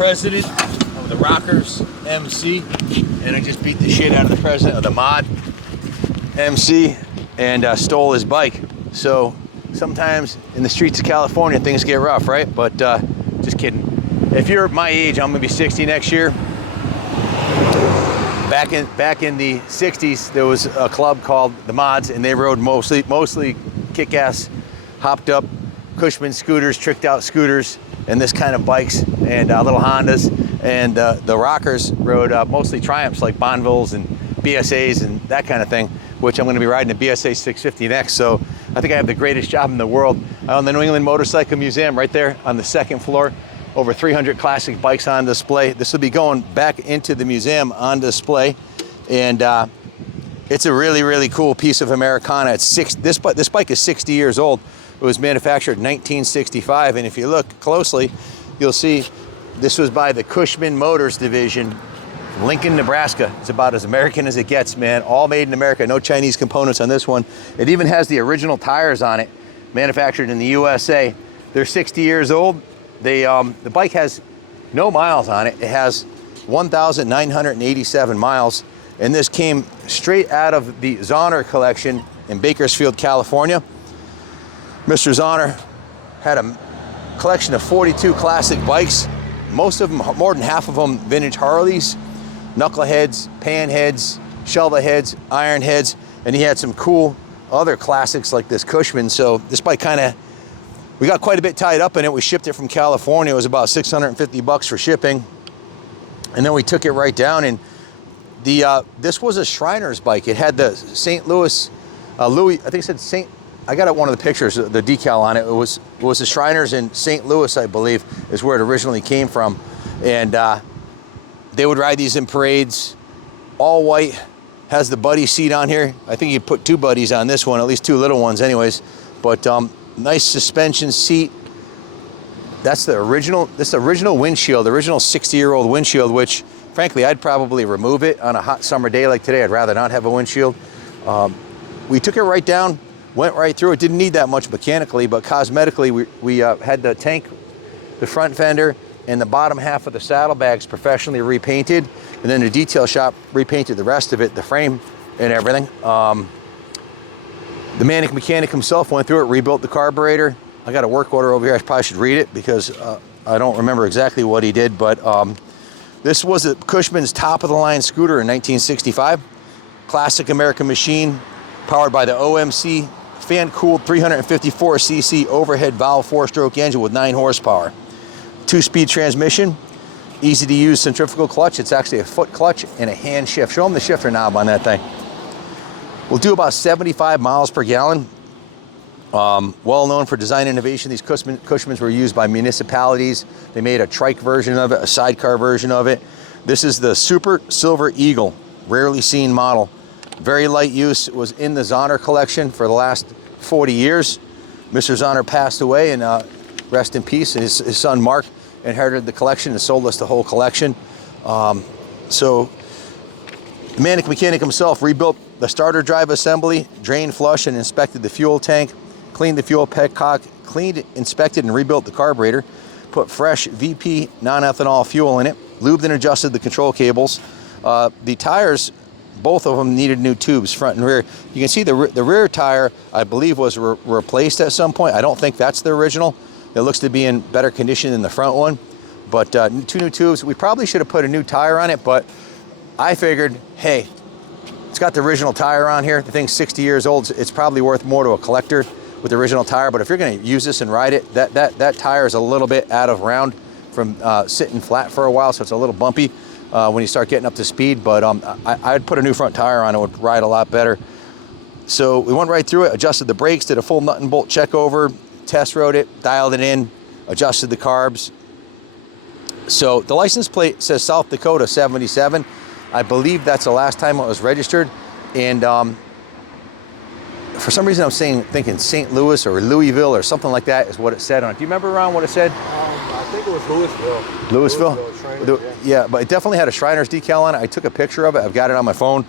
president of the Rockers MC, and I just beat the shit out of the president of the Mod MC and stole his bike. So sometimes in the streets of California things get rough, right? But just kidding. If you're my age, I'm gonna be 60 next year. Back in the 60s, there was a club called the Mods, and they rode mostly kick-ass, hopped up Cushman scooters, tricked out scooters, and this kind of bikes, and little Hondas. And the Rockers rode mostly Triumphs, like Bonnevilles and BSAs and that kind of thing, which I'm going to be riding a BSA 650 next. So I think I have the greatest job in the world. I own the New England Motorcycle Museum right there on the second floor. Over 300 classic bikes on display. This will be going back into the museum on display, and it's a really, really cool piece of Americana. This bike is 60 years old. It was manufactured in 1965, and if you look closely, you'll see this was by the Cushman Motors division, Lincoln, Nebraska. It's about as American as it gets, man. All made in America, no Chinese components on this one. It even has the original tires on it, manufactured in the USA. They're 60 years old. The bike has no miles on it. It has 1,987 miles, and this came straight out of the Zahner collection in Bakersfield, California. Mr. Zahner had a collection of 42 classic bikes, most of them, more than half of them, vintage Harleys, knuckleheads, panheads, shovel heads, iron heads, and he had some cool other classics like this Cushman. So this bike we got quite a bit tied up in it. We shipped it from California. It was about 650 bucks for shipping. And then we took it right down, and this was a Shriner's bike. It had the St. Louis, Louis, I think it said St. I got one of the pictures, the decal on it. It was the Shriners in St. Louis, I believe, is where it originally came from. And they would ride these in parades, all white, has the buddy seat on here. I think you put two buddies on this one, at least two little ones anyways. But nice suspension seat. That's the original, windshield, the original 60-year-old windshield, which frankly, I'd probably remove it on a hot summer day like today. I'd rather not have a windshield. We took it right down, went right through it. Didn't need that much mechanically, but cosmetically, we had the tank, the front fender, and the bottom half of the saddlebags professionally repainted. And then the detail shop repainted the rest of it, the frame and everything. The mechanic himself went through it, rebuilt the carburetor. I got a work order over here. I probably should read it because I don't remember exactly what he did, but this was Cushman's top-of-the-line scooter in 1965. Classic American machine, powered by the OMC fan-cooled 354cc overhead valve 4-stroke engine with 9 horsepower. 2-speed transmission, easy-to-use centrifugal clutch. It's actually a foot clutch and a hand shift. Show them the shifter knob on that thing. We'll do about 75 miles per gallon. Well known for design innovation, these Cushmans were used by municipalities. They made a trike version of it, a sidecar version of it. This is the Super Silver Eagle, rarely seen model. Very light use. It was in the Zahner collection for the last 40 years. Mr. Zahner passed away, and rest in peace. And his son Mark inherited the collection and sold us the whole collection. So the mechanic himself rebuilt the starter drive assembly, drained, flushed, and inspected the fuel tank, cleaned the fuel petcock, cleaned, inspected, and rebuilt the carburetor, put fresh VP non-ethanol fuel in it, lubed and adjusted the control cables. The tires, both of them needed new tubes, front and rear. You can see the rear tire, I believe, was replaced at some point. I don't think that's the original. It looks to be in better condition than the front one, but 2 new tubes. We probably should have put a new tire on it, but I figured, hey, it's got the original tire on here. The thing's 60 years old. It's probably worth more to a collector with the original tire, but if you're gonna use this and ride it, that tire is a little bit out of round from sitting flat for a while, so it's a little bumpy when you start getting up to speed, but I'd put a new front tire on, it would ride a lot better. So we went right through it, adjusted the brakes, did a full nut and bolt check over, test rode it, dialed it in, adjusted the carbs. So the license plate says South Dakota 77. I believe that's the last time it was registered, and for some reason I'm thinking St. Louis or Louisville or something like that is what it said on it. Do you remember, Ron, what it said? I think it was Louisville. Louisville? Shriners, yeah, but it definitely had a Shriner's decal on it. I took a picture of it. I've got it on my phone.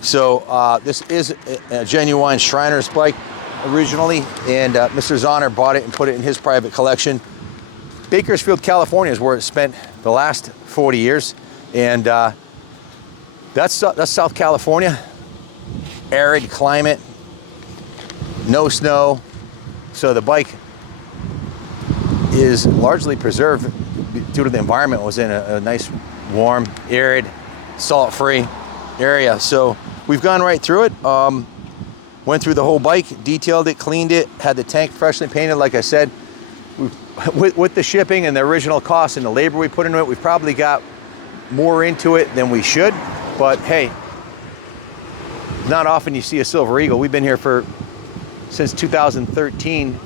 So this is a genuine Shriner's bike originally, and Mr. Zahner bought it and put it in his private collection. Bakersfield, California is where it spent the last 40 years. And that's South California. Arid climate, no snow. So the bike is largely preserved due to the environment. It was in a nice, warm, arid, salt-free area. So we've gone right through it. Went through the whole bike, detailed it, cleaned it, had the tank freshly painted. Like I said, with the shipping and the original cost and the labor we put into it, we've probably got more into it than we should. But hey, not often you see a Silver Eagle. We've been here since 2013,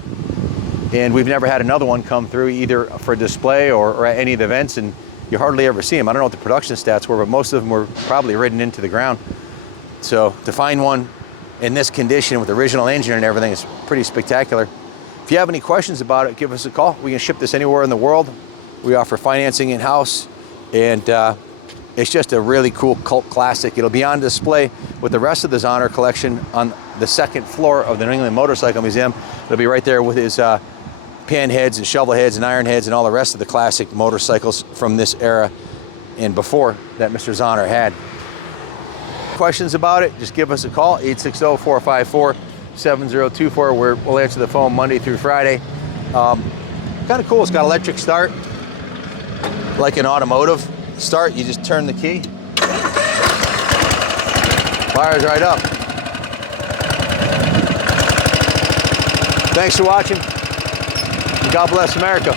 and we've never had another one come through either for display or at any of the events, and you hardly ever see them. I don't know what the production stats were, but most of them were probably ridden into the ground. So to find one in this condition with the original engine and everything is pretty spectacular. If you have any questions about it, give us a call. We can ship this anywhere in the world. We offer financing in-house, and it's just a really cool cult classic. It'll be on display with the rest of the Zahner collection on the second floor of the New England Motorcycle Museum. It'll be right there with his pan heads and shovel heads and iron heads and all the rest of the classic motorcycles from this era and before that Mr. Zahner had. Questions about it, just give us a call, 860-454-7024. We'll answer the phone Monday through Friday. Kind of cool, it's got electric start, like an automotive start. You just turn the key, fires right up. Thanks for watching. God bless America.